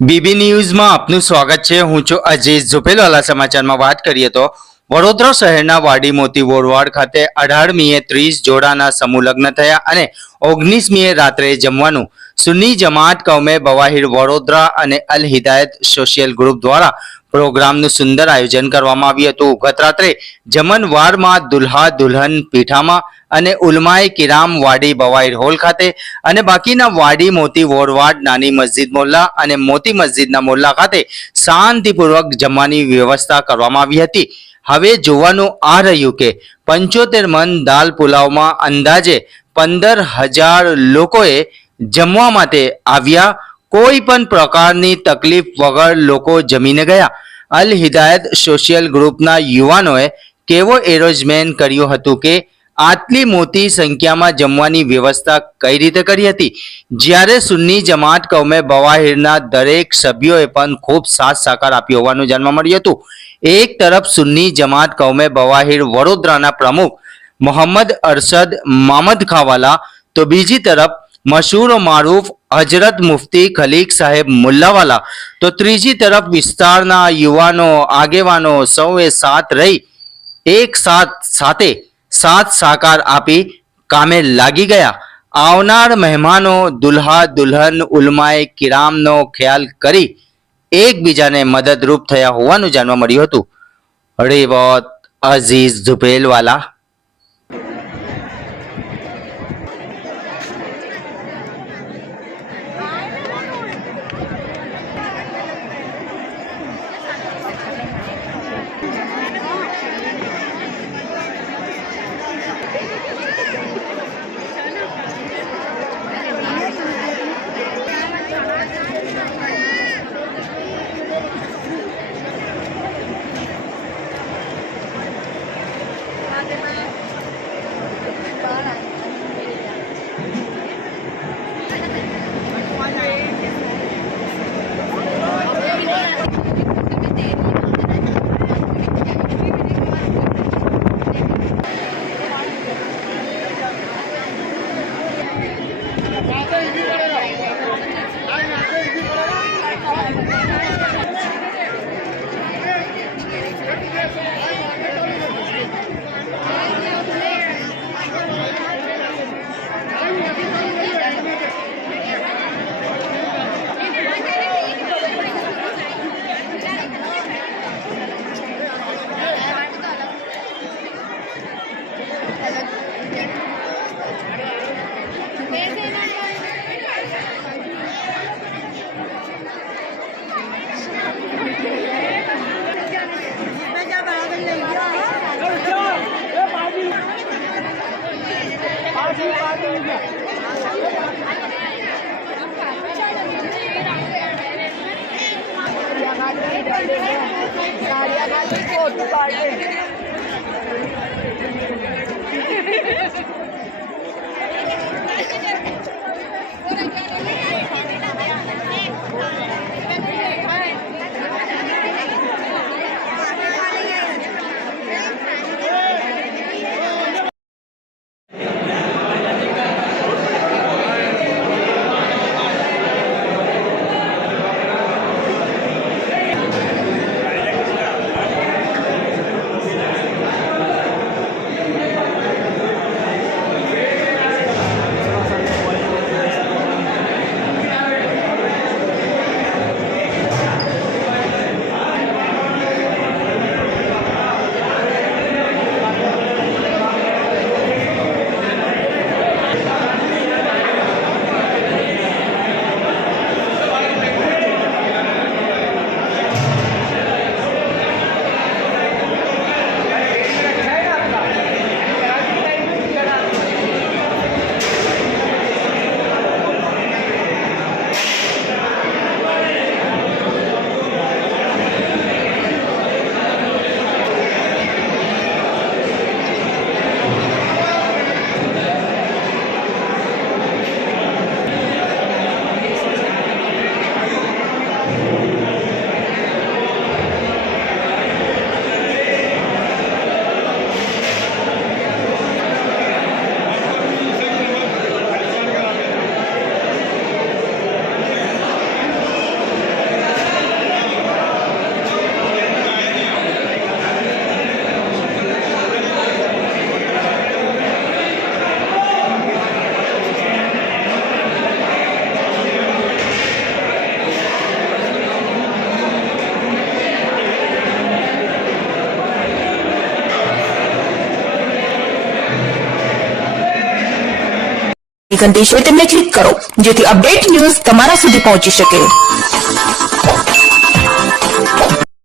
BB ન્યૂઝમાં આપનું સ્વાગત છે। હું છું અજીત ઝુપેલવાલા। સમાચારમાં વાત કરીએ તો વડોદરા શહેરના વાડી મોતી બોરવાડ ખાતે 18મીએ 30 જોડાના સમૂહ લગ્ન થયા અને 19મીએ રાત્રે જમવાનું સુન્ની જમાત કૌમે બવાહિર વડોદરા અને અલ હિદાયત સોશિયલ ગ્રુપ દ્વારા પ્રોગ્રામનું સુંદર આયોજન કરવામાં આવ્યું હતું। ગત રાત્રે જમણવારમાં દુલ્હા દુલ્હન પીઠામાં અને ઉલમાએ કિરામ વાડી બવાઈર હોલ ખાતે અને બાકીના વાડી મોતી બોરવાડ નાની મસ્જિદ મોલ્લા અને મોતી મસ્જિદના મોલ્લા ખાતે શાંતિપૂર્વક જમવાની વ્યવસ્થા કરવામાં આવી હતી। હવે જોવાનું આ રહ્યું કે 75 મણ દાલ પુલાવમાં અંદાજે 15,000 લોકોએ જમવા માટે આવ્યા। કોઈ પણ પ્રકારની તકલીફ વગર લોકો જમીને ગયા। અલ હિદાયત સોશિયલ ગ્રુપના યુવાનોએ કેવો એરેન્જમેન્ટ કર્યું હતું કે આટલી મોટી સંખ્યામાં જમવાની વ્યવસ્થા કઈ રીતે કરી હતી। જ્યારે સુન્ની જમાત કૌમે બવાહિરના દરેક સભ્યોએ પણ ખૂબ સાથ સહકાર આપ્યો હોવાનું જાણવા મળ્યું હતું। એક તરફ સુન્ની જમાત કૌમે બવાહિર વડોદરાના પ્રમુખ મોહમ્મદ અરશદ મામદ ખાવાલા તો બીજી તરફ મશહૂર મારૂફ હજરત મુફ્તી ખલીક સાહેબ મુલ્લાવાલા તો ત્રીજી તરફ વિસ્તારના યુવાનો આગેવાનો સૌએ સાથ રહી એક સાથે સાથ સહકાર આપી કામે લાગી ગયા। આવનાર મહેમાનો દુલ્હા દુલ્હન ઉલમાએ કિરામનો ખ્યાલ કરી એકબીજાને મદદરૂપ થયા હોવાનું જાણવા મળ્યું હતું। રિપોર્ટ અઝીઝ ઝુપેલવાલા। ઘંટી છે તેમને ક્લિક કરો જેથી અપડેટ ન્યૂઝ તમારા સુધી પહોંચી શકે.